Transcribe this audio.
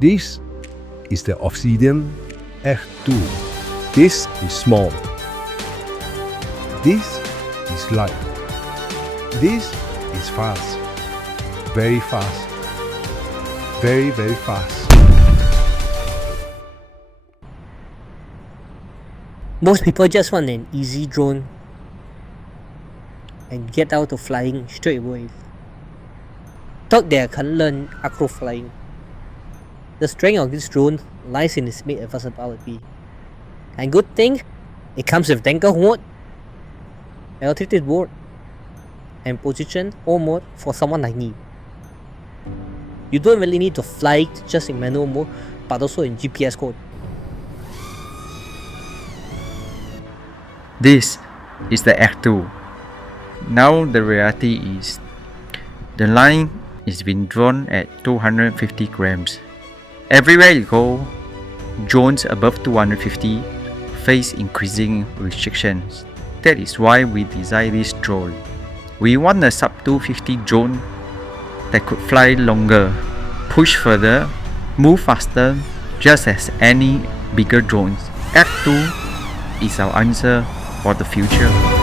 This is the Obsidian F2. This is small. This is light. This is fast. Very fast. Very, very fast. Most people just want an easy drone and get out to flying straight away. Thought they can learn acro flying. The strength of this drone lies in its mid versatility. And good thing, it comes with tanker mode, altitude mode, and position or mode for someone like me. You don't really need to fly it just in manual mode, but also in GPS code. This is the F2. Now the reality is, the line is being drawn at 250 grams. Everywhere you go, drones above 250 face increasing restrictions. That is why we designed this drone. We want a sub-250 drone that could fly longer, push further, move faster, just as any bigger drones. F2 is our answer for the future.